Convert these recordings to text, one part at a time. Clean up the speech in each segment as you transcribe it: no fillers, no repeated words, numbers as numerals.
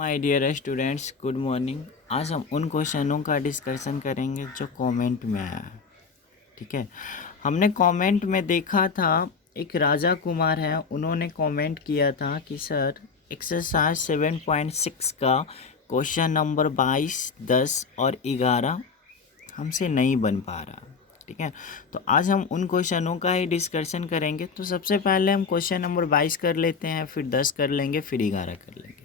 My dear students, good morning. आज हम उन क्वेश्चनों का डिस्कशन करेंगे जो कमेंट में आया है। ठीक है, हमने कमेंट में देखा था, एक राजा कुमार है, उन्होंने कमेंट किया था कि सर एक्सरसाइज 7.6 का क्वेश्चन नंबर 22, 10 और 11 हमसे नहीं बन पा रहा। ठीक है, तो आज हम उन क्वेश्चनों का ही डिस्कशन करेंगे। तो सबसे पहले हम क्वेश्चन नंबर 22 कर लेते हैं, फिर 10 कर लेंगे, फिर 11 कर लेंगे।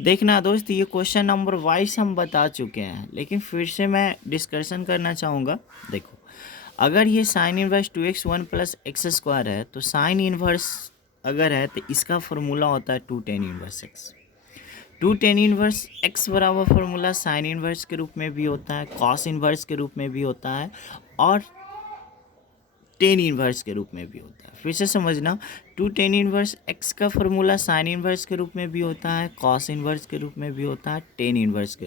देखना दोस्त, ये क्वेश्चन नंबर 22 हम बता चुके हैं, लेकिन फिर से मैं डिस्कशन करना चाहूँगा। देखो, अगर ये sine inverse 2x1 plus x square है, तो साइन इनवर्स अगर है तो इसका फॉर्मूला होता है 2 tan inverse x. 2 tan inverse x बराबर फॉर्मूला साइन इनवर्स के रूप में भी होता है, कॉस इनवर्स के रूप में भी होता है और टेन इनवर्स के रूप में भी होता है। फिर से समझना, 2 tan इनवर्स एक्स का फॉर्मूला साइन इनवर्स के रूप में भी होता है, कॉस इनवर्स के रूप में भी होता है, टेन इनवर्स के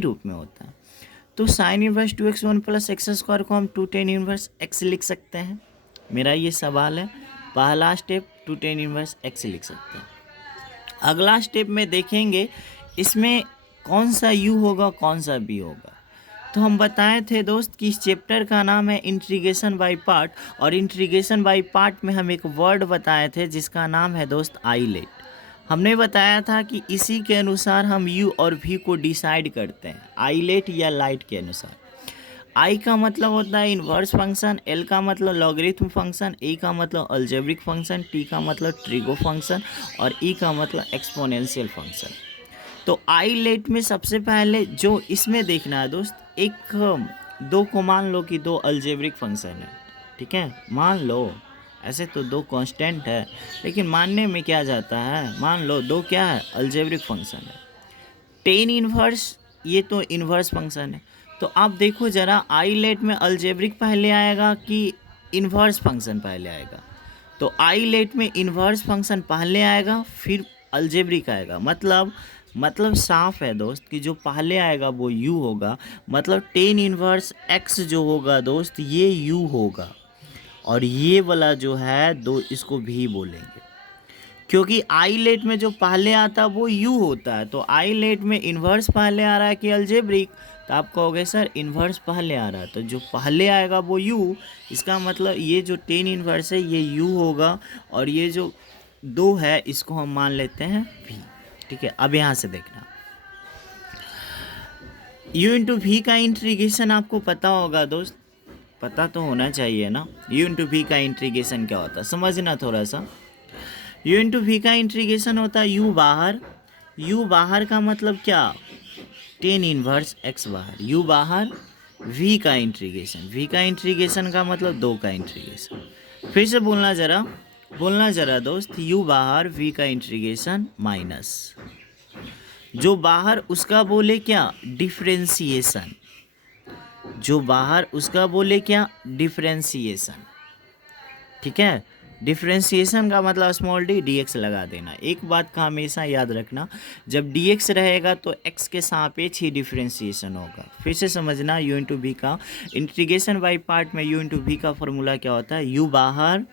रूप में होता है। तो sine inverse 2x1 plus x square को हम 2 tan इनवर्स एक्स लिख सकते हैं। मेरा ये सवाल है, पहला स्टेप 2 tan इनवर्स एक्स लिख सकते हैं। अगला स्टेप में देखेंगे इसमें कौन सा u होगा, कौन सा b होगा। तो हम बताए थे दोस्त कि इस चैप्टर का नाम है इंटीग्रेशन बाय पार्ट, और इंटीग्रेशन बाय पार्ट में हम एक वर्ड बताए थे जिसका नाम है दोस्त आइलेट। हमने बताया था कि इसी के अनुसार हम u और v को डिसाइड करते हैं, आइलेट या लाइट के अनुसार। आई का मतलब होता है इन्वर्स फंक्शन, एल का मतलब लॉगरिथम फंक्शन, ए का मतलब अलजेब्रिक फंक्शन, टी का मतलब ट्रिगो फंक्शन और ई का मतलब एक्सपोनेंशियल फंक्शन। तो आई लेट में सबसे पहले जो इसमें देखना है दोस्त, एक दो को मान लो कि दो अलजेब्रिक फंक्शन है। ठीक है, मान लो, ऐसे तो दो कांस्टेंट है, लेकिन मानने में क्या जाता है, मान लो दो क्या है, अलजेब्रिक फंक्शन है। टेन इनवर्स, ये तो इन्वर्स फंक्शन है। तो आप देखो ज़रा, आई लेट में अलजेब्रिक पहले आएगा कि इन्वर्स फंक्शन पहले आएगा। तो आई लेट में इन्वर्स फंक्शन पहले आएगा, फिर अलजेब्रिक आएगा। मतलब साफ है दोस्त कि जो पहले आएगा वो u होगा। मतलब टेन इन्वर्स x जो होगा दोस्त, ये u होगा, और ये वाला जो है दो, इसको भी बोलेंगे, क्योंकि आई लेट में जो पहले आता है वो u होता है। तो आई लेट में इन्वर्स पहले आ रहा है कि अलजेब्रिक, तो आप कहोगे सर इन्वर्स पहले आ रहा है, तो जो पहले आएगा वो u। इसका मतलब ये जो टेन इन्वर्स है ये u होगा, और ये जो दो है इसको हम मान लेते हैं v। ठीक है, अब यहाँ से देखना, u इंटू वी का इंटीग्रेशन आपको पता होगा दोस्त, पता तो होना चाहिए ना। u इंटू वी का इंटीग्रेशन क्या होता है, समझना थोड़ा सा। u इंटू वी का इंटीग्रेशन होता है u बाहर, u बाहर का मतलब क्या, टेन इनवर्स x बाहर, u बाहर, v का इंटीग्रेशन, v का इंटीग्रेशन का मतलब दो का इंटीग्रेशन। फिर से बोलना ज़रा दोस्त, u बाहर, v का इंटीग्रेशन माइनस जो बाहर उसका बोले क्या, डिफरेंशिएशन, जो बाहर उसका बोले क्या, डिफरेंशिएशन। ठीक है, डिफरेंशिएशन का मतलब स्मॉल डी, dx लगा देना। एक बात का हमेशा याद रखना, जब dx रहेगा तो x के सापेक्ष ही डिफरेंशिएशन होगा। फिर से समझना, u इंटू वी का इंटीग्रेशन बाय पार्ट में u इंटू वी का फॉर्मूला क्या होता है, u बाहर,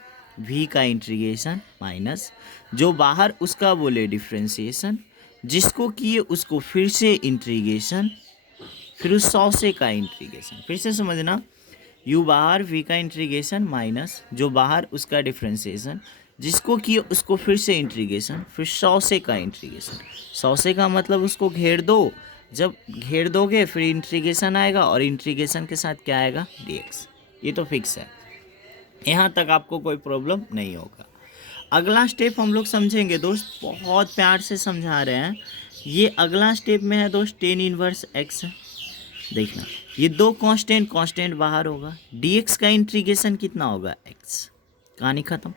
v का इंटीग्रेशन माइनस जो बाहर उसका बोले डिफरेंशिएशन, जिसको किए उसको फिर से इंटीग्रेशन, फिर उस 100 से का इंटीग्रेशन। फिर से समझना, u बाहर, v का इंटीग्रेशन माइनस जो बाहर उसका डिफरेंशिएशन, जिसको किए उसको फिर से इंटीग्रेशन, फिर 100 से का इंटीग्रेशन। 100 से का मतलब उसको घेर दो, जब घेर दोगे फिर इंटीग्रेशन आएगा, और इंटीग्रेशन के साथ क्या आएगा, dx। ये तो फिक्स है, यहाँ तक आपको कोई प्रॉब्लम नहीं होगा। अगला स्टेप हम लोग समझेंगे दोस्त, बहुत प्यार से समझा रहे हैं। ये अगला स्टेप में है दोस्त, टेन इनवर्स x है। देखना, ये दो कांस्टेंट बाहर होगा, dx का इंटीग्रेशन कितना होगा, x। कहानी खत्म।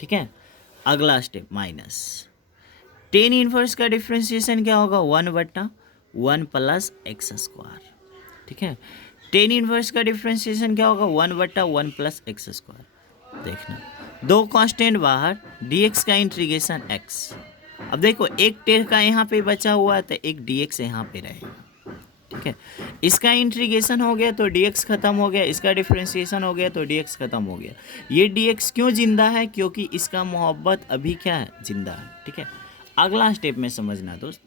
ठीक है, अगला स्टेप माइनस टेन इनवर्स का डिफरेंशिएशन क्या होगा, 1/1 प्लस एक्स स्क्वायर। ठीक है, टेन इनवर्स का डिफरेंशिएशन क्या होगा, 1/1 प्लस एक्स स्क्वायर। देखना, दो कांस्टेंट बाहर, dx का इंटीग्रेशन x। अब देखो, एक टेन का यहाँ पे बचा हुआ है तो एक dx यहाँ पे रहेगा। ठीक है, इसका इंटीग्रेशन हो गया तो dx खत्म हो गया, इसका डिफरेंशिएशन हो गया तो dx खत्म हो गया। ये dx क्यों जिंदा है, क्योंकि इसका मोहब्बत अभी क्या है, जिंदा है। ठीक है, अगला स्टेप में समझना दोस्त,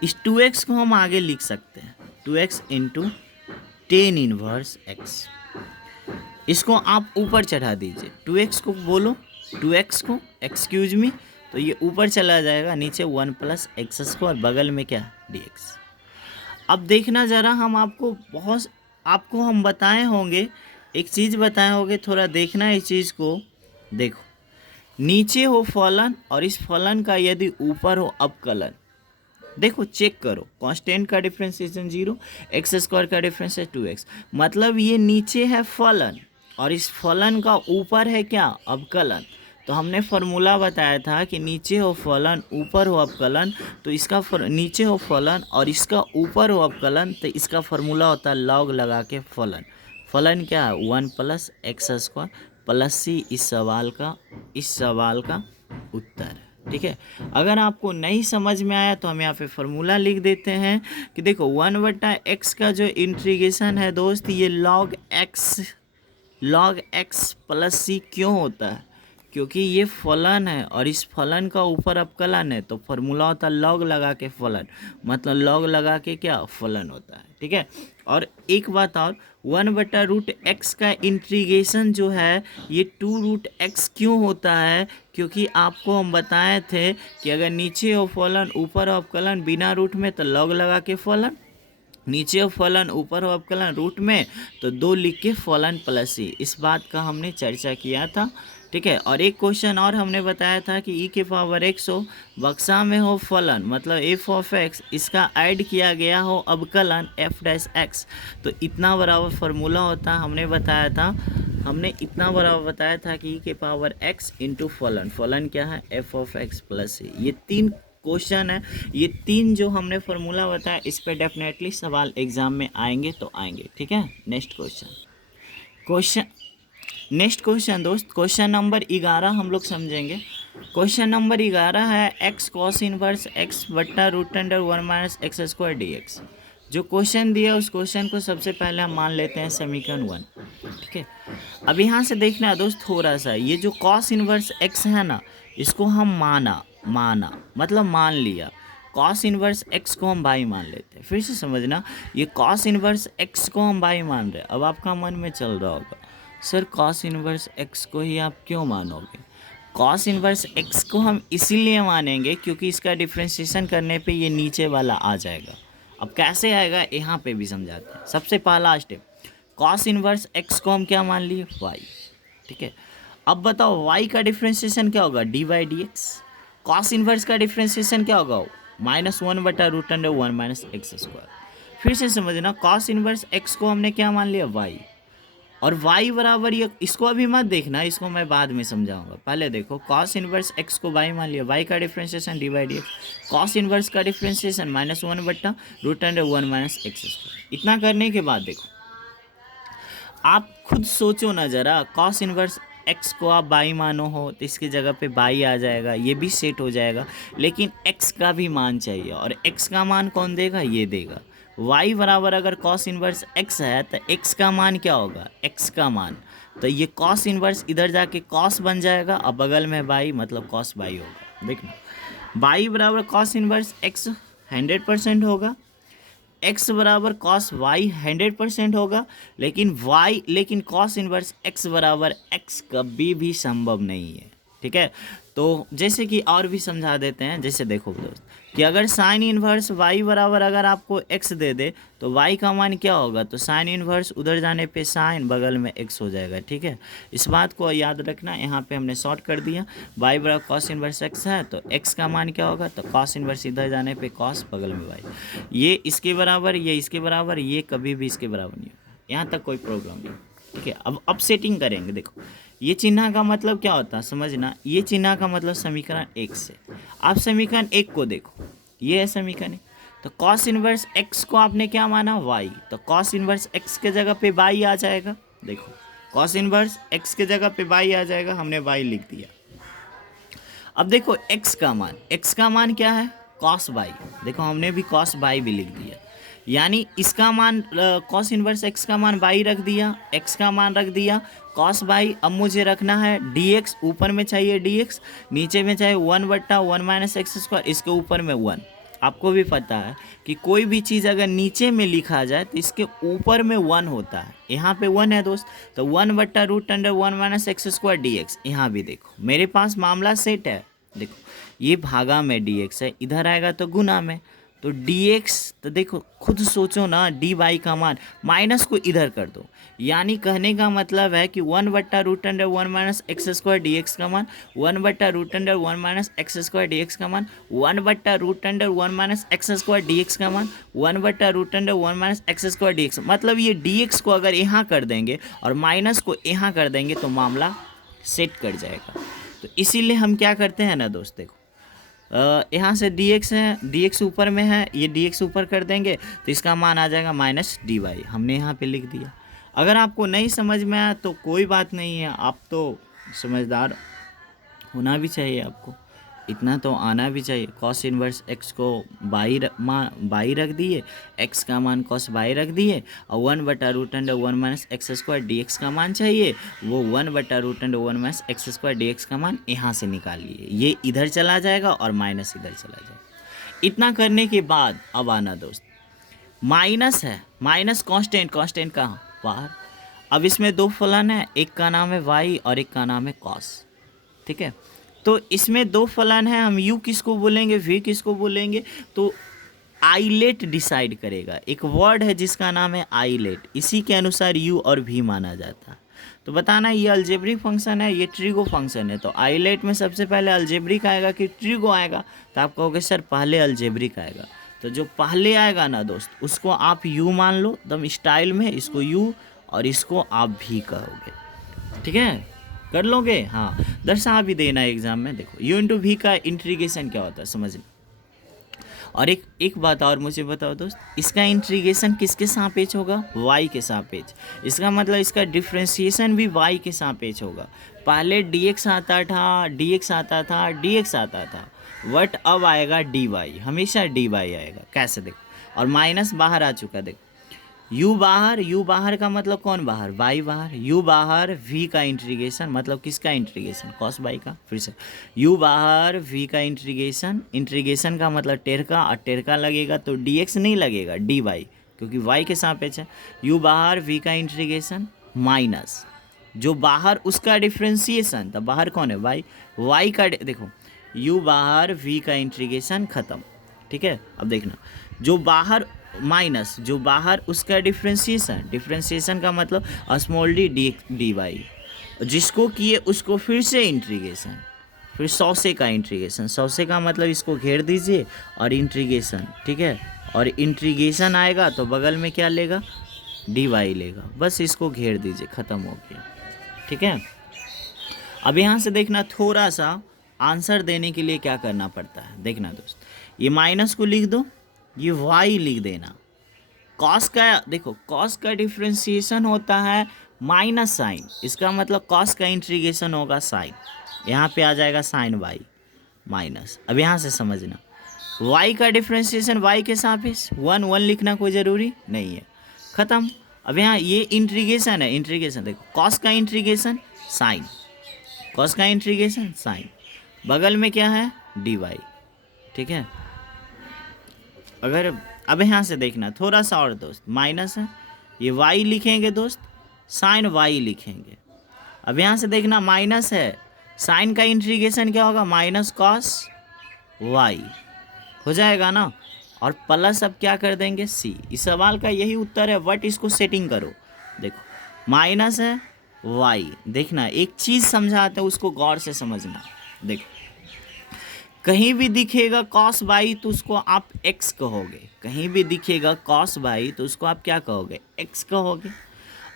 इस 2x को हम आगे लिख सकते हैं 2x into tan inverse x. इसको आप ऊपर चढ़ा दीजिए, 2x को बोलो 2x को एक्सक्यूज मी, तो ये ऊपर चला जाएगा, नीचे 1 प्लस एक्स स्क्वायर, बगल में क्या dx। अब देखना ज़रा, हम आपको हम बताए होंगे, एक चीज़ बताए होंगे, थोड़ा देखना इस चीज़ को। देखो नीचे हो फलन और इस फलन का यदि ऊपर हो अवकलन, देखो चेक करो, कांस्टेंट का डिफरेंशिएशन 0, एक्स स्क्वायर का डिफरेंस है 2x, मतलब ये नीचे है फलन और इस फलन का ऊपर है क्या अवकलन। तो हमने फार्मूला बताया था कि नीचे हो फलन ऊपर हो अवकलन, तो इसका नीचे हो फलन और इसका ऊपर हो अवकलन, तो इसका फार्मूला होता है लॉग लगा के फलन। फलन क्या है 1 प्लस एक्स स्क्वायर प्लस सी, इस सवाल का उत्तर है। ठीक है, अगर आपको नहीं समझ में आया तो हम यहाँ पे फार्मूला लिख देते हैं कि देखो 1/x का जो इंटीग्रेशन है दोस्त, ये log x प्लस सी क्यों होता है, क्योंकि ये फलन है और इस फलन का ऊपर अवकलन है, तो फार्मूला होता है लॉग लगा के फलन, मतलब लॉग लगा के क्या फलन होता है। ठीक है, और एक बात और, 1/√x का इंटीग्रेशन जो है ये 2√x क्यों होता है, क्योंकि आपको हम बताए थे कि अगर नीचे हो फलन ऊपर हो अवकलन बिना रूट में तो लॉग लगा के फलन, नीचे हो फलन ऊपर हो अवकलन रूट में तो 2 लिख के फलन प्लस सी, इस बात का हमने चर्चा किया था। ठीक है, और एक क्वेश्चन और हमने बताया था कि e के पावर x हो, बक्सा में हो फलन मतलब f ऑफ x, इसका ऐड किया गया हो अवकलन f डैश x, तो इतना बराबर फार्मूला होता है। हमने इतना बराबर बताया था कि e के पावर x इंटू फलन क्या है f ऑफ x प्लस सी। ये 3 क्वेश्चन है, ये 3 जो हमने फार्मूला बताया, इस पर डेफिनेटली सवाल एग्जाम में आएंगे तो आएंगे। ठीक है, नेक्स्ट क्वेश्चन दोस्त, क्वेश्चन नंबर 11 हम लोग समझेंगे। क्वेश्चन नंबर 11 है x cos इनवर्स x बट्टा √1 माइनस एक्स स्क्वायर dx। जो क्वेश्चन दिया उस क्वेश्चन को सबसे पहले हम मान लेते हैं समीकरण 1। ठीक है, अब यहाँ से देखना दोस्त थोड़ा सा, ये जो cos इनवर्स x है ना, इसको हम माना मतलब मान लिया, cos इनवर्स x को हम बाई मान लेते हैं। फिर से समझना, ये cos इनवर्स x को हम बाई मान रहे हैं। अब आपका मन में चल रहा होगा सर cos इनवर्स x को ही आप क्यों मानोगे? cos इनवर्स x को हम इसीलिए मानेंगे क्योंकि इसका डिफ्रेंशिएशन करने पे ये नीचे वाला आ जाएगा। अब कैसे आएगा यहाँ पे भी समझाते हैं। सबसे पहला स्टेप, cos इनवर्स x को हम क्या मान लिए y। ठीक है, अब बताओ y का डिफ्रेंशिएशन क्या होगा dy/dx। cos इनवर्स का डिफ्रेंशिएशन क्या होगा -1/√1 माइनस एक्स स्क्वायर। फिर से समझना, cos इनवर्स x को हमने क्या मान लिया y, और y बराबर ये, इसको अभी मत देखना, इसको मैं बाद में समझाऊंगा। पहले देखो cos इनवर्स x को y मान लिया, y का डिफ्रेंशिएशन dy/dx, cos इनवर्स का डिफ्रेंशिएशन -1/√1 माइनस एक्स स्क्वायर। इतना करने के बाद देखो, आप खुद सोचो ना ज़रा, cos इनवर्स x को आप बाई मानो हो तो इसकी जगह पे बाई आ जाएगा, ये भी सेट हो जाएगा, लेकिन x का भी मान चाहिए, और x का मान कौन देगा, ये देगा। y बराबर अगर cos इनवर्स x है तो x का मान क्या होगा, x का मान, तो ये cos इनवर्स इधर जाके cos बन जाएगा, और बगल में बाई मतलब cos बाई होगा। देखना, y बराबर cos इनवर्स x 100% होगा, x बराबर cos y 100% होगा, लेकिन cos इनवर्स x बराबर x कभी भी संभव नहीं है। ठीक है, तो जैसे कि और भी समझा देते हैं। जैसे देखो दोस्त कि अगर साइन इनवर्स y बराबर अगर आपको x दे दे तो y का मान क्या होगा, तो साइन इनवर्स उधर जाने पे साइन, बगल में x हो जाएगा। ठीक है, इस बात को याद रखना। यहाँ पे हमने शॉर्ट कर दिया, y बराबर cos इनवर्स x है तो x का मान क्या होगा, तो cos इनवर्स इधर जाने पे cos, बगल में y, ये इसके बराबर, ये इसके बराबर, ये कभी भी इसके बराबर नहीं होगा। यहाँ तक कोई प्रॉब्लम नहीं। ठीक है, अब सेटिंग करेंगे। देखो ये चिन्ह का मतलब क्या होता है समझना, ये चिन्ह का मतलब समीकरण 1 से। आप समीकरण 1 को देखो, ये है समीकरण 1, तो cos इनवर्स x को आपने क्या माना y, तो cos इनवर्स x के जगह पे y आ जाएगा। देखो cos इनवर्स x के जगह पे y आ जाएगा, हमने y लिख दिया। अब देखो x का मान क्या है, cos y, देखो हमने भी cos y भी लिख दिया। यानी इसका मान कॉस इनवर्स एक्स का मान बाई रख दिया, एक्स का मान रख दिया कॉस बाई। अब मुझे रखना है डी एक्स, ऊपर में चाहिए डी एक्स, नीचे में चाहिए 1/1 माइनस एक्स स्क्वायर, इसके ऊपर में 1। आपको भी पता है कि कोई भी चीज़ अगर नीचे में लिखा जाए तो इसके ऊपर में 1 होता है। यहाँ पे 1 है दोस्त, तो 1/√1 minus x square D x. यहाँ भी देखो मेरे पास मामला सेट है, देखो ये भागा में डी एक्स है, इधर आएगा तो गुना में, तो डी एक्स, तो देखो खुद सोचो ना, डी वाई का मान, माइनस को इधर कर दो, यानी कहने का मतलब है कि 1/√1 minus x square D x का मान, 1/√1 minus x square D x का मान, 1/√1 minus x square D x का मान, 1/√1 minus x square D x. मतलब ये डी एक्स को अगर यहाँ कर देंगे और माइनस को यहाँ कर देंगे तो मामला सेट कर जाएगा। तो इसीलिए हम क्या करते हैं ना दोस्त, देखो यहाँ से dx है, dx ऊपर में है, ये dx ऊपर कर देंगे तो इसका मान आ जाएगा माइनस dy। हमने यहाँ पे लिख दिया। अगर आपको नहीं समझ में आया तो कोई बात नहीं है, आप तो समझदार होना भी चाहिए, आपको इतना तो आना भी चाहिए। कॉस इनवर्स एक्स को बाई रख दिए, एक्स का मान कॉस बाई रख दिए, और 1/√1 minus x square D x का मान चाहिए, वो 1/√1 minus x square D x का मान यहाँ से निकाल लिए, ये इधर चला जाएगा और माइनस इधर चला जाएगा। इतना करने के बाद अब आना दोस्त, माइनस है, माइनस कांस्टेंट, कांस्टेंट कहाँ बाहर। अब इसमें दो फलन है, एक का नाम है वाई और एक का नाम है कॉस, ठीक है। तो इसमें दो फलन है, हम u किसको बोलेंगे v किसको बोलेंगे, तो आइलेट डिसाइड करेगा। एक वर्ड है जिसका नाम है आइलेट, इसी के अनुसार u और v माना जाता है। तो बताना ये अलजेब्रिक फंक्शन है, ये ट्रिगो फंक्शन है, तो आइलेट में सबसे पहले अलजेब्रिक आएगा कि ट्रिगो आएगा, तो आप कहोगे सर पहले अलजेब्रिक आएगा। तो जो पहले आएगा ना दोस्त उसको आप u मान लो एकदम स्टाइल में, इसको u और इसको आप v कहोगे, ठीक है, कर लोगे। हाँ दर्शा भी देना एग्जाम में। देखो u इंटू वी का इंट्रीगेशन क्या होता है समझना। और एक बात और मुझे बताओ दोस्त, इसका इंट्रीगेशन किसके सापेक्ष होगा, y के सापेक्ष। इसका मतलब इसका डिफ्रेंशिएशन भी y के सापेक्ष होगा। पहले dx आता था, dx आता था, बट अब आएगा dy, हमेशा dy आएगा। कैसे देखो, और माइनस बाहर आ चुका, देखो u बाहर का मतलब कौन बाहर, y बाहर, u बाहर v का इंटीग्रेशन, मतलब किसका इंटीग्रेशन, cos y का। फिर से u बाहर v का इंटीग्रेशन का मतलब टेढ़ का, और टेढ़ का लगेगा तो dx नहीं लगेगा dy, क्योंकि y के सापेक्ष है। u बाहर v का इंटीग्रेशन माइनस जो बाहर उसका डिफ्रेंशिएशन, तो बाहर कौन है y का, देखो u बाहर v का इंटीग्रेशन खत्म, ठीक है। अब देखना जो बाहर माइनस जो बाहर उसका डिफ्रेंशिएशन का मतलब स्मॉल डी वाई, जिसको किए उसको फिर से इंटीग्रेशन, फिर 100 से का इंटीग्रेशन, 100 से का मतलब इसको घेर दीजिए और इंटीग्रेशन, ठीक है। और इंटीग्रेशन आएगा तो बगल में क्या लेगा, डी वाई लेगा, बस इसको घेर दीजिए, ख़त्म हो गया, ठीक है। अब यहाँ से देखना थोड़ा सा आंसर देने के लिए क्या करना पड़ता है, देखना दोस्त, ये माइनस को लिख दो, ये y लिख देना। कॉस का, देखो कॉस का डिफ्रेंशिएशन होता है माइनस साइन, इसका मतलब कॉस का इंटीग्रेशन होगा साइन, यहाँ पे आ जाएगा साइन y माइनस। अब यहाँ से समझना y का डिफ्रेंशिएशन y के सापेक्ष, 1 लिखना कोई ज़रूरी नहीं है, ख़त्म। अब यहाँ ये इंटीग्रेशन है, इंटीग्रेशन देखो कॉस का इंटीग्रेशन साइन, कॉस का इंटीग्रेशन साइन, बगल में क्या है dy, ठीक है। अगर अब यहाँ से देखना थोड़ा सा और दोस्त, माइनस है, ये y लिखेंगे दोस्त, साइन y लिखेंगे। अब यहाँ से देखना माइनस है, साइन का इंटीग्रेशन क्या होगा, माइनस कॉस y हो जाएगा ना, और प्लस अब क्या कर देंगे c। इस सवाल का यही उत्तर है, बट इसको सेटिंग करो। देखो माइनस है y, देखना एक चीज़ समझाते हैं उसको गौर से समझना। देखो कहीं भी दिखेगा कॉस बाई तो उसको आप x कहोगे, कहीं भी दिखेगा कॉस बाई तो उसको आप क्या कहोगे, x कहोगे,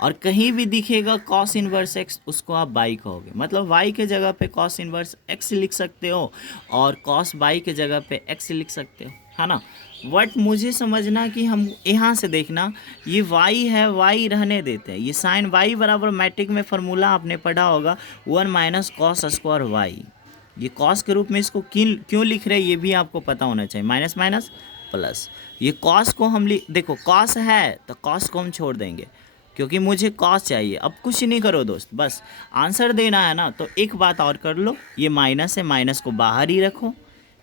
और कहीं भी दिखेगा कॉस इनवर्स x उसको आप बाई कहोगे। मतलब y के जगह पे कॉस इनवर्स x लिख सकते हो और कॉस बाई के जगह पे x लिख सकते हो, है ना। बट मुझे समझना कि हम यहाँ से देखना ये y है, y रहने देते हैं, ये साइन y बराबर मैट्रिक में फार्मूला आपने पढ़ा होगा 1 माइनस कॉस स्क्वायर y, ये कॉस के रूप में इसको क्यों लिख रहे हैं ये भी आपको पता होना चाहिए, माइनस माइनस प्लस ये कॉस को हम देखो कॉस है तो कॉस को हम छोड़ देंगे क्योंकि मुझे कॉस चाहिए। अब कुछ नहीं करो दोस्त, बस आंसर देना है ना। तो एक बात और कर लो, ये माइनस है, माइनस को बाहर ही रखो।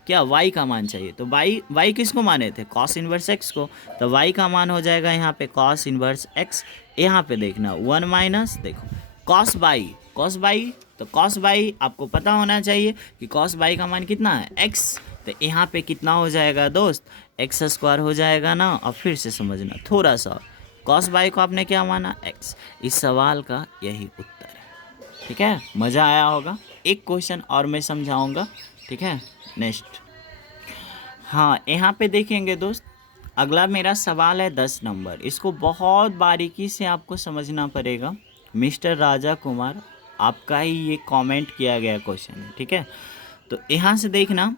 क्या y का मान चाहिए, तो y किसको माने थे, कॉस इन्वर्स x को, तो y का मान हो जाएगा यहाँ पे कॉस इन्वर्स x। यहाँ पे देखना 1 माइनस देखो कॉस बाई, तो कॉस बाई आपको पता होना चाहिए कि कॉस बाई का मान कितना है x। तो यहाँ पे कितना हो जाएगा दोस्त, एक्स स्क्वायर हो जाएगा ना। अब फिर से समझना थोड़ा सा, कॉस बाई को आपने क्या माना, x। इस सवाल का यही उत्तर है। ठीक है, मज़ा आया होगा। एक क्वेश्चन और मैं समझाऊंगा, ठीक है, नेक्स्ट। हाँ, यहाँ पे देखेंगे दोस्त, अगला मेरा सवाल है 10 नंबर। इसको बहुत बारीकी से आपको समझना पड़ेगा। मिस्टर राजा कुमार, आपका ही ये कमेंट किया गया क्वेश्चन है, ठीक है। तो यहाँ से देखना,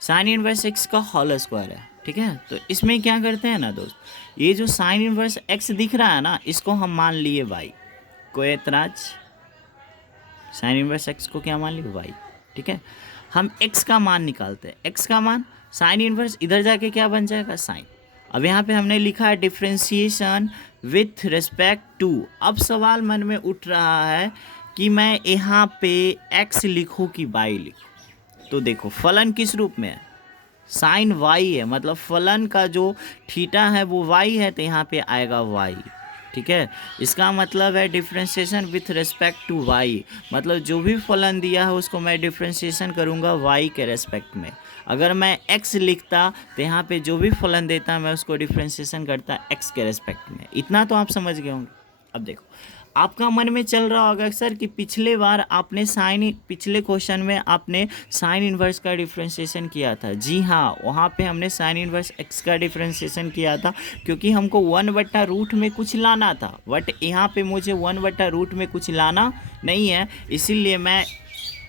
साइन इनवर्स एक्स का होल स्क्वायर है, ठीक है। तो इसमें क्या करते हैं ना दोस्त, ये जो साइन इनवर्स एक्स दिख रहा है ना, इसको हम मान लिए वाई। कोई एतराज, साइन इनवर्स एक्स को क्या मान लिए, वाई, ठीक है। हम x का मान निकालते हैं, x का मान साइन इनवर्स इधर जाके क्या बन जाएगा, साइन। अब यहाँ पे हमने लिखा है डिफ्रेंशिएशन विथ रिस्पेक्ट टू। अब सवाल मन में उठ रहा है कि मैं यहाँ पे x लिखूँ कि y लिखूँ। तो देखो फलन किस रूप में है, साइन y है, मतलब फलन का जो थीटा है वो y है, तो यहाँ पे आएगा y, ठीक है। इसका मतलब है differentiation with respect to y, मतलब जो भी फलन दिया है उसको मैं डिफ्रेंशिएशन करूँगा y के रेस्पेक्ट में। अगर मैं x लिखता तो यहाँ पे जो भी फलन देता मैं उसको डिफ्रेंशिएशन करता x के रेस्पेक्ट में। इतना तो आप समझ गए होंगे। अब देखो, आपका मन में चल रहा होगा सर कि पिछले बार आपने पिछले क्वेश्चन में आपने साइन इन्वर्स का डिफ्रेंशिएशन किया था। जी हाँ, वहाँ पे हमने साइन इन्वर्स एक्स का डिफ्रेंशिएशन किया था क्योंकि हमको 1/रूट में कुछ लाना था। बट यहाँ पे मुझे 1/रूट में कुछ लाना नहीं है, इसीलिए मैं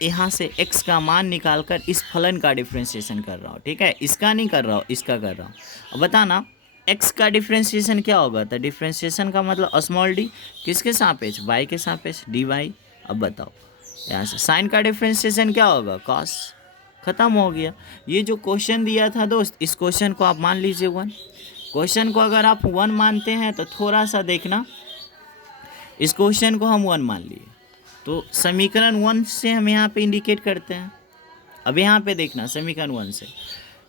यहाँ से x का मान निकालकर इस फलन का डिफ्रेंशिएशन कर रहा हूँ, ठीक है। इसका नहीं कर रहा हूँ, इसका कर रहा हूँ। अब बताना x का डिफ्रेंशिएशन क्या होगा, तो डिफ्रेंशिएशन का मतलब स्मॉल d किसके सापेक्ष, y के सापेक्ष dy। अब बताओ यहाँ से साइन का डिफ्रेंशिएशन क्या होगा, cos। खत्म हो गया। ये जो क्वेश्चन दिया था दोस्त, इस क्वेश्चन को आप मान लीजिए 1। क्वेश्चन को अगर आप 1 मानते हैं तो थोड़ा सा देखना, इस क्वेश्चन को हम 1 मान लिए तो समीकरण 1 से हम यहाँ पे इंडिकेट करते हैं। अब यहाँ पे देखना समीकरण 1 से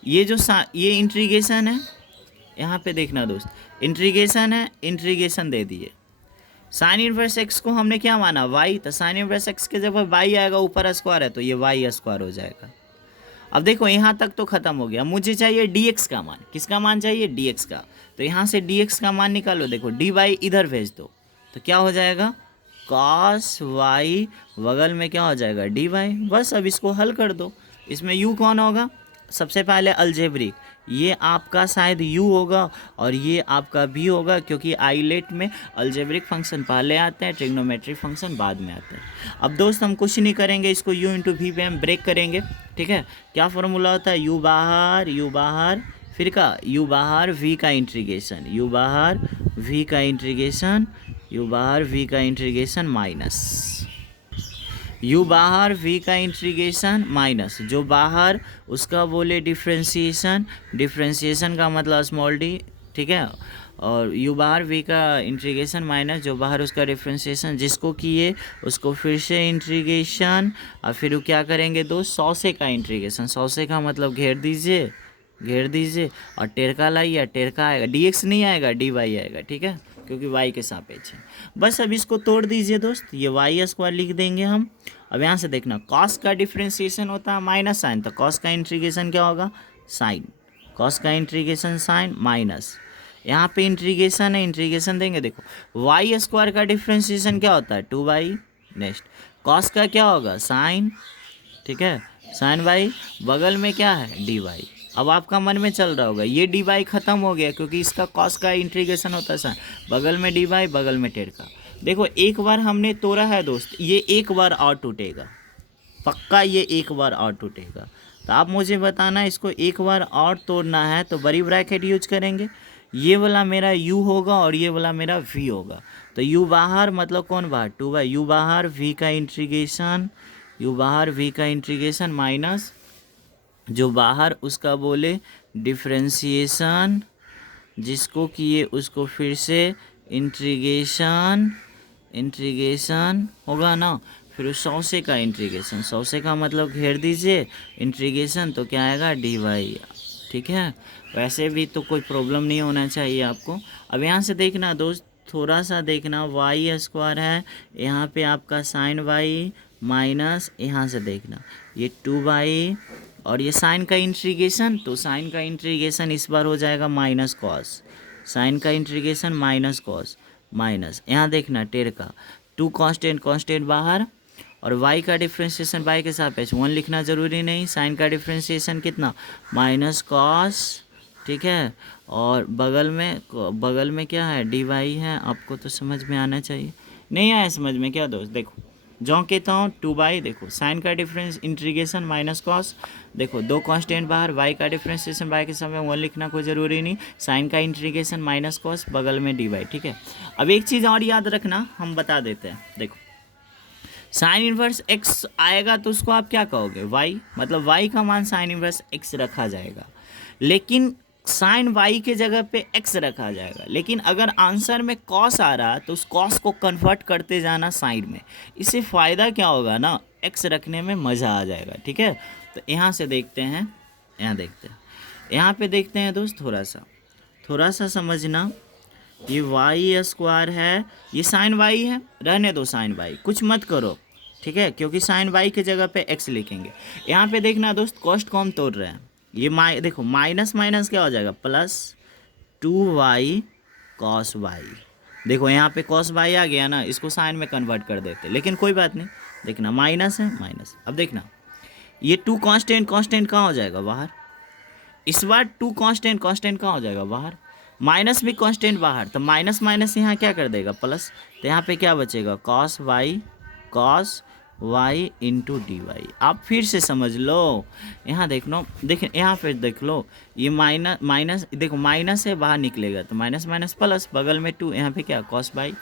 ये जो ये इंटीग्रेशन है, यहाँ पे देखना दोस्त, इंटीग्रेशन है, इंटीग्रेशन दे दिए। साइन इनवर्स एक्स को हमने क्या माना, y, तो साइन इनवर्स एक्स के जब y आएगा ऊपर स्क्वायर है तो ये y स्क्वायर हो जाएगा। अब देखो यहाँ तक तो खत्म हो गया। मुझे चाहिए dx का मान, किसका मान चाहिए, dx का। तो यहाँ से dx का मान निकालो, देखो dy इधर भेज दो तो क्या हो जाएगा, cos y, बगल में क्या हो जाएगा dy। बस अब इसको हल कर दो। इसमें u कौन होगा, सबसे पहले अलजेब्रिक, ये आपका शायद u होगा और ये आपका v होगा, क्योंकि आइलेट में अलजेब्रिक फंक्शन पहले आते हैं, ट्रिग्नोमेट्रिक फंक्शन बाद में आते हैं। अब दोस्त हम कुछ नहीं करेंगे, इसको u इंटू वी पे हम ब्रेक करेंगे, ठीक है। क्या फॉर्मूला होता है, u बाहर फिर का u बाहर v का इंटीग्रेशन, u बाहर v का इंटीग्रेशन, u बाहर v का इंटीग्रेशन माइनस u बाहर v का इंटीग्रेशन माइनस जो बाहर उसका बोले डिफ्रेंशिएशन, डिफ्रेंशिएशन का मतलब स्मॉल d, ठीक है। और u बाहर v का इंटीग्रेशन माइनस जो बाहर उसका डिफ्रेंशिएशन, जिसको किए उसको फिर से इंटीग्रेशन, और फिर क्या करेंगे दोस्त, 100 से का इंटीग्रेशन। 100 से का मतलब घेर दीजिए और टेरका लाइए, टेरका आएगा, dx नहीं आएगा dy आएगा, ठीक है, क्योंकि y के सापेक्ष है। बस अब इसको तोड़ दीजिए दोस्त, ये y स्क्वायर लिख देंगे हम। अब यहाँ से देखना cos का डिफ्रेंशिएशन होता है माइनस साइन, तो cos का इंटीग्रेशन क्या होगा, साइन, cos का इंटीग्रेशन साइन माइनस, यहाँ पे इंटीग्रेशन है, इंटीग्रेशन देंगे। देखो y स्क्वायर का डिफ्रेंशिएशन क्या होता है, 2y। नेक्स्ट cos का क्या होगा, साइन, ठीक है, साइन y, बगल में क्या है dy। अब आपका मन में चल रहा होगा ये डी वाई खत्म हो गया क्योंकि इसका कॉस का इंटीग्रेशन होता है साइन, बगल में डी वाई, बगल में टेढ़ का। देखो एक बार हमने तोड़ा है दोस्त, ये एक बार और टूटेगा, पक्का ये एक बार और टूटेगा। तो आप मुझे बताना इसको एक बार और तोड़ना है तो बड़ी ब्रैकेट यूज करेंगे, ये वाला मेरा u होगा और ये वाला मेरा v होगा। तो u बाहर मतलब कौन बाहर, 2y, u बाहर v का इंटीग्रेशन, u बाहर v का इंटीग्रेशन माइनस जो बाहर उसका बोले डिफरेंशिएशन, जिसको किए उसको फिर से इंटीग्रेशन, इंटीग्रेशन होगा ना, फिर उस 100 से का इंटीग्रेशन, 100 से का मतलब घेर दीजिए इंटीग्रेशन, तो क्या आएगा dy। ठीक है, वैसे भी तो कोई प्रॉब्लम नहीं होना चाहिए आपको। अब यहाँ से देखना दोस्त, थोड़ा सा देखना, वाई स्क्वायर है, यहाँ पे आपका साइन वाई माइनस, यहाँ से देखना ये 2y, और ये साइन का इंटीग्रेशन, तो साइन का इंटीग्रेशन इस बार हो जाएगा माइनस कॉस, साइन का इंटीग्रेशन माइनस कॉस माइनस, यहाँ देखना टेर का 2 कांस्टेंट, कांस्टेंट बाहर, और y का डिफ्रेंशिएशन y के सापेक्ष 1 लिखना ज़रूरी नहीं, साइन का डिफ्रेंशिएशन कितना माइनस कॉस। ठीक है, और बगल में क्या है dy है, आपको तो समझ में आना चाहिए। नहीं आया समझ में क्या दोस्त, देखो जो कहता हूँ 2y, देखो साइन का डिफरेंस इंटीग्रेशन माइनस कॉस, देखो 2 कांस्टेंट बाहर, y का डिफरेंशिएशन y के समय 1 लिखना कोई ज़रूरी नहीं, साइन का इंटीग्रेशन माइनस कॉस, बगल में dy। ठीक है, अब एक चीज़ और याद रखना, हम बता देते हैं, देखो साइन इन्वर्स x आएगा तो उसको आप क्या कहोगे y, मतलब y का मान साइन इन्वर्स x रखा जाएगा, लेकिन साइन y के जगह पे x रखा जाएगा, लेकिन अगर आंसर में कॉस आ रहा तो उस कॉस को कन्वर्ट करते जाना साइन में, इससे फ़ायदा क्या होगा ना, x रखने में मज़ा आ जाएगा। ठीक है, तो यहाँ से देखते हैं, यहाँ देखते हैं, यहाँ पे देखते हैं दोस्त, थोड़ा सा समझना, ये वाई स्क्वायर है, ये साइन वाई है, रहने दो साइन वाई, कुछ मत करो। ठीक है, क्योंकि साइन वाई के जगह पे x लिखेंगे। यहाँ पे देखना दोस्त, कॉस्ट को हम तोड़ रहे हैं, ये देखो माइनस माइनस क्या हो जाएगा प्लस 2y कॉस वाई, देखो यहाँ पे कॉस वाई आ गया ना, इसको साइन में कन्वर्ट कर देते, लेकिन कोई बात नहीं, देखना माइनस है माइनस। अब देखना ये 2 कांस्टेंट, कांस्टेंट कहाँ हो जाएगा बाहर, इस बार 2 कांस्टेंट, कांस्टेंट कहाँ हो जाएगा बाहर, माइनस भी कांस्टेंट बाहर, तो माइनस माइनस यहाँ क्या कर देगा प्लस, तो यहाँ पे क्या बचेगा cos y into d y. आप फिर से समझ लो, यहाँ देख लो, देखिए यहाँ पे देख लो, ये माइनस देखो माइनस है, बाहर निकलेगा तो माइनस माइनस प्लस, बगल में 2, यहाँ पे क्या कॉस वाई।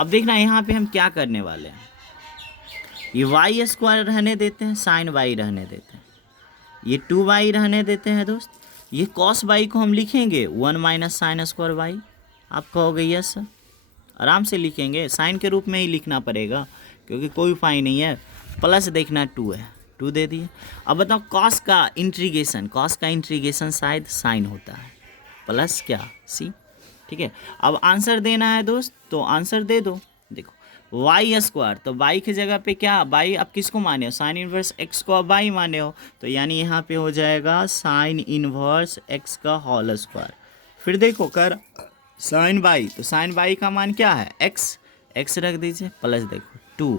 अब देखना यहाँ पे हम क्या करने वाले हैं, ये वाई स्क्वायर रहने देते हैं, साइन वाई रहने देते हैं, ये 2y रहने देते हैं दोस्त, ये कॉस वाई को हम लिखेंगे 1 माइनस साइन स्क्वायर वाई, आप कहोगे यस सर, आराम से लिखेंगे, साइन के रूप में ही लिखना पड़ेगा क्योंकि कोई उपाय नहीं है, प्लस देखना 2 है, 2 दे दिए। अब बताओ कॉस का इंटीग्रेशन शायद साइन होता है, प्लस क्या सी। ठीक है, अब आंसर देना है दोस्त, तो आंसर दे दो, देखो वाई स्क्वायर, तो वाई की जगह पे क्या, वाई आप किसको माने हो, साइन इन्वर्स एक्स को आप वाई माने हो, तो यानी यहाँ पे हो जाएगा साइन इन्वर्स एक्स का होल स्क्वायर। फिर देखो कर साइन वाई, तो साइन वाई का मान क्या है एक्स रख दीजिए, प्लस देखो 2,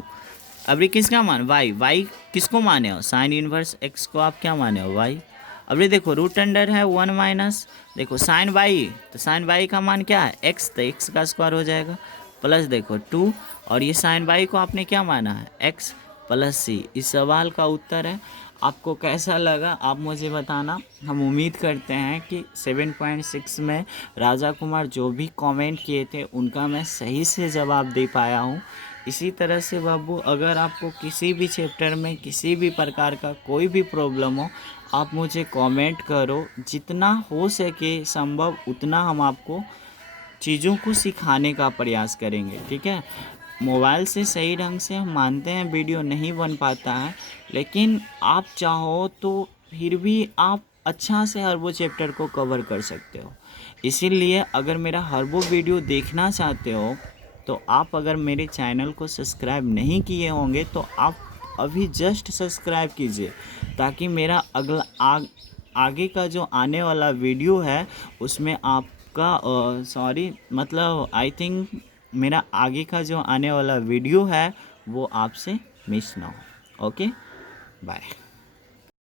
अब ये किसका मान वाई किसको माने हो, साइन इन्वर्स एक्स को आप क्या माने हो वाई। अब ये देखो रूट अंडर है 1 माइनस, देखो साइन वाई, तो साइन वाई का मान क्या है एक्स, तो एक्स का स्क्वायर हो जाएगा, प्लस देखो 2, और ये साइन वाई को आपने क्या माना है एक्स प्लस सी। इस सवाल का उत्तर है। आपको कैसा लगा आप मुझे बताना। हम उम्मीद करते हैं कि 7.6 में राजा कुमार जो भी कमेंट किए थे उनका मैं सही से जवाब दे पाया हूँ। इसी तरह से बाबू अगर आपको किसी भी चैप्टर में किसी भी प्रकार का कोई भी प्रॉब्लम हो आप मुझे कमेंट करो, जितना हो सके संभव उतना हम आपको चीज़ों को सिखाने का प्रयास करेंगे। ठीक है, मोबाइल से सही ढंग से हम मानते हैं वीडियो नहीं बन पाता है, लेकिन आप चाहो तो फिर भी आप अच्छा से हर वो चैप्टर को कवर कर सकते हो। इसीलिए अगर मेरा हर वो वीडियो देखना चाहते हो तो आप अगर मेरे चैनल को सब्सक्राइब नहीं किए होंगे तो आप अभी जस्ट सब्सक्राइब कीजिए, ताकि मेरा आगे का जो आने वाला वीडियो है उसमें आपका मतलब आई थिंक मेरा आगे का जो आने वाला वीडियो है वो आपसे मिस ना हो। Okay, bye.